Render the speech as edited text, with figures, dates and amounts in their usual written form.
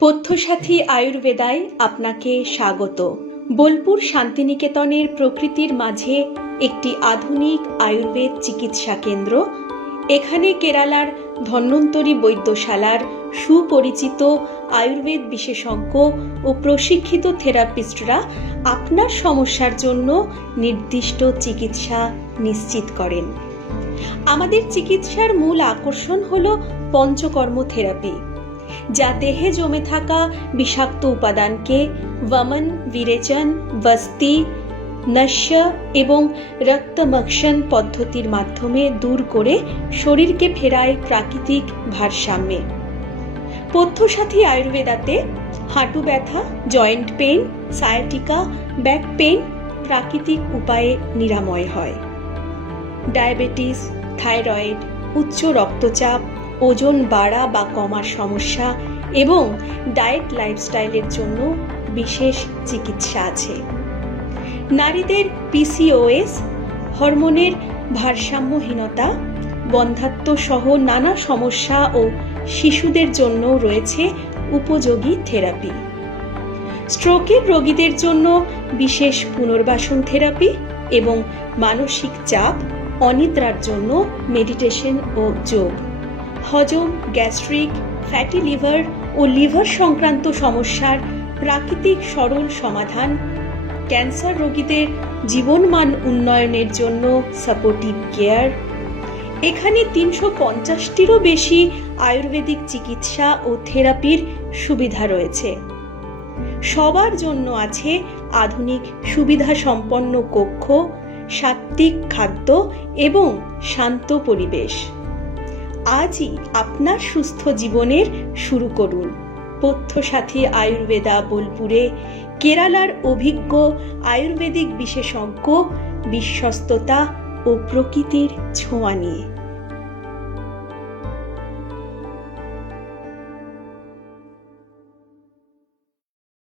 পথ্যসাথী আয়ুর্বেদায় আপনাকে স্বাগত। বোলপুর শান্তিনিকেতনের প্রকৃতির মাঝে একটি আধুনিক আয়ুর্বেদ চিকিৎসা কেন্দ্র। এখানে কেরালার ধন্বন্তরী বৈদ্যশালার সুপরিচিত আয়ুর্বেদ বিশেষজ্ঞ ও প্রশিক্ষিত থেরাপিস্টরা আপনার সমস্যার জন্য নির্দিষ্ট চিকিৎসা নিশ্চিত করেন। আমাদের চিকিৎসার মূল আকর্ষণ হল পঞ্চকর্ম থেরাপি, যা দেহে জমে থাকা বিষাক্ত উপাদানকে वमन, विरेचन, वस्ती, नश्य এবং রক্তমক্ষণ পদ্ধতির মাধ্যমে দূর করে শরীরকে ফেরায় প্রাকৃতিক ভারসাম্যে। পথ্যসাথী আয়ুর্বেদাতে হাঁটু ব্যথা, joint pain, sciatica, back pain প্রাকৃতিক উপায়ে নিরাময় হয়। ডায়াবেটিস, থাইরয়েড, উচ্চ রক্তচাপ, ওজন বাড়া বা কমার সমস্যা এবং ডায়েট লাইফস্টাইলের জন্য বিশেষ চিকিৎসা আছে। নারীদের পিসিওএস, হরমোনের ভারসাম্যহীনতা, বন্ধ্যাত্ব সহ নানা সমস্যা ও শিশুদের জন্য রয়েছে উপযোগী থেরাপি। স্ট্রোকের রোগীদের জন্য বিশেষ পুনর্বাসন থেরাপি এবং মানসিক চাপ, অনিদ্রার জন্য মেডিটেশন ও যোগ। হজম, গ্যাস্ট্রিক, ফ্যাটি লিভার ও লিভার সংক্রান্ত সমস্যার প্রাকৃতিক সরল সমাধান। ক্যান্সার রোগীদের জীবনমান উন্নয়নের জন্য সাপোর্টিভ কেয়ার। এখানে 350টিরও বেশি আয়ুর্বেদিক চিকিৎসা ও থেরাপির সুবিধা রয়েছে। সবার জন্য আছে আধুনিক সুবিধা সম্পন্ন কক্ষ, সাত্ত্বিক খাদ্য এবং শান্ত পরিবেশ। আজই আপনার সুস্থ জীবনের শুরু করুন পথ্যসাথী আয়ুর্বেদা বোলপুরে, কেরালার অভিজ্ঞ আয়ুর্বেদিক বিশেষজ্ঞ, বিশ্বস্ততা ও প্রকৃতির ছোঁয়া নিয়ে।